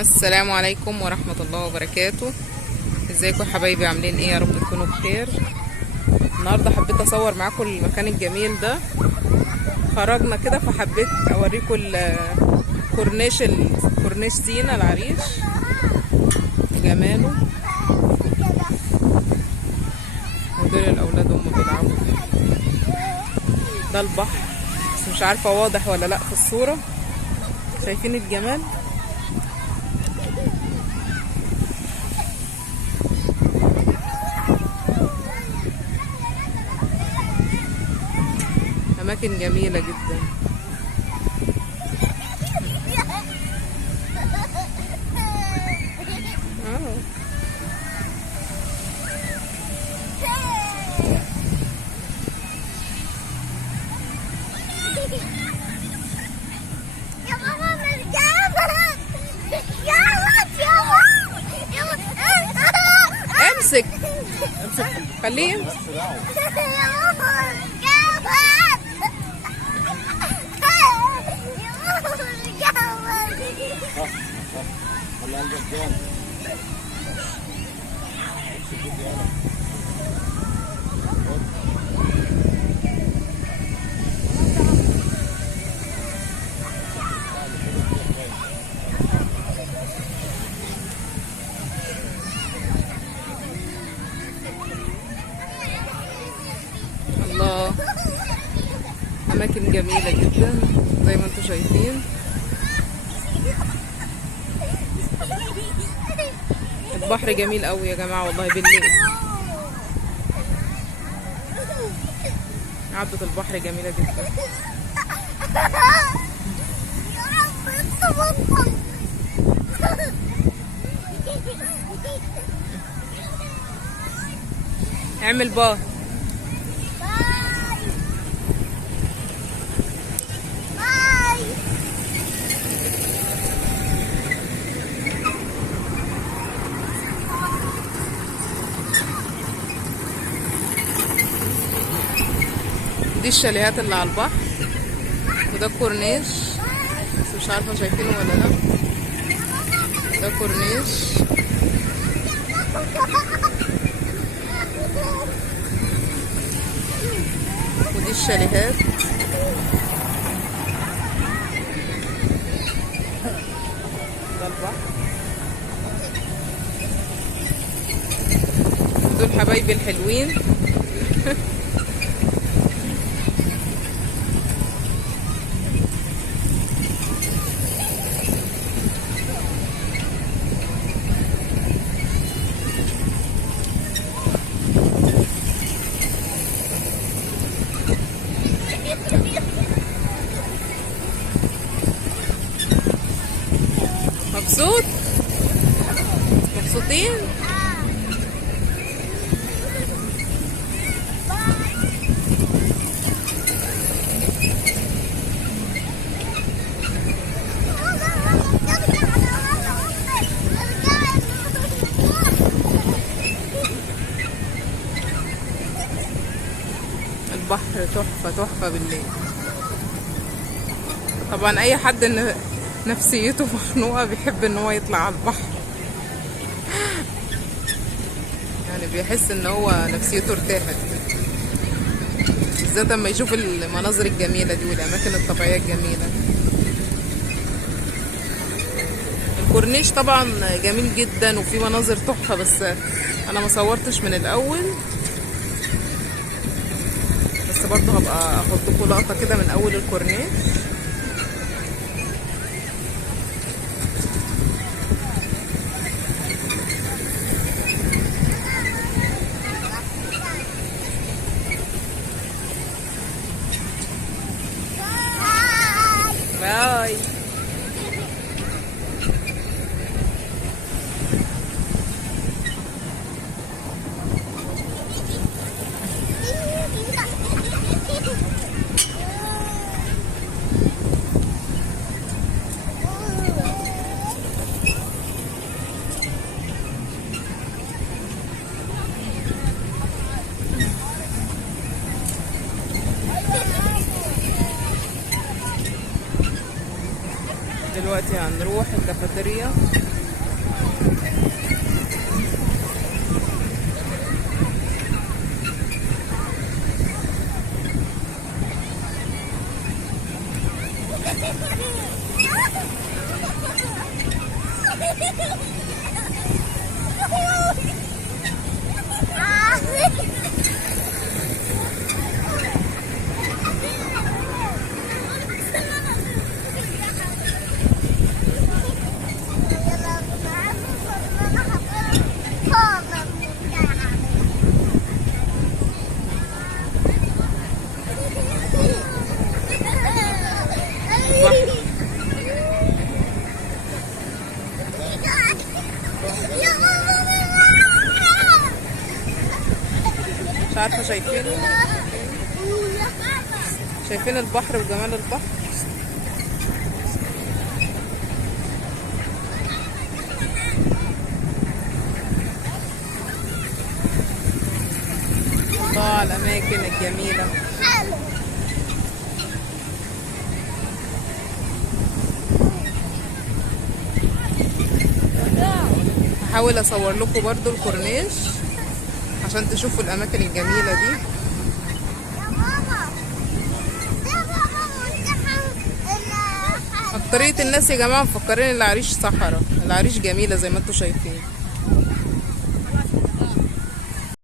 السلام عليكم ورحمة الله وبركاته. ازيكم يا حبايبي؟ عاملين ايه؟ يا رب تكونوا بخير. النهاردة حبيت اصور معاكم المكان الجميل ده. خرجنا كده فحبيت اوريكم كورنيش سينا العريش جماله. ودول الاولاد هم بيلعبوا. ده البحر بس مش عارفة واضح ولا لا في الصورة. شايفين الجمال؟ أماكن جميلة جدا. يا ماما من الجبل. يلا امسك خليه يمسك. يا ماما الجبل. يا ماما الجبل. خلي قلبك جامد. الله، أماكن جميلة جدا زي ما انتم شايفين. البحر جميل قوي يا جماعة والله بالليل. عبدة البحر جميلة جدا. يا رب تبطل. اعمل بار. دي الشاليهات اللي على البحر وده الكورنيش، بس مش عارفة شايفينه ولا لا. ده كورنيش. ودي الشاليهات. ده البحر. دول حبايبي الحلوين. مبسوط؟ مبسوطين؟ البحر تحفة تحفة بالليل. طبعا اي حد ان نفسيته مخنوقة بيحب ان هو يطلع على البحر. يعني بيحس ان هو نفسيته ارتاحت، بالذات لما يشوف المناظر الجميلة دي والاماكن الطبيعية الجميلة. الكورنيش طبعا جميل جدا وفي مناظر تحفة، بس انا ما صورتش من الاول، بس برضه هبقى احط لكم لقطة كده من اول الكورنيش. باي. دلوقتي هنروح كافيتيريا. مش عارفة شايفين البحر وجمال البحر. الله على الأماكن الجميلة. هحاول اصور لكم برضو الكورنيش عشان تشوفوا الاماكن الجميلة دي. اكترية الناس يا جماعة مفكرين العريش صحراء، العريش جميلة زي ما انتوا شايفين.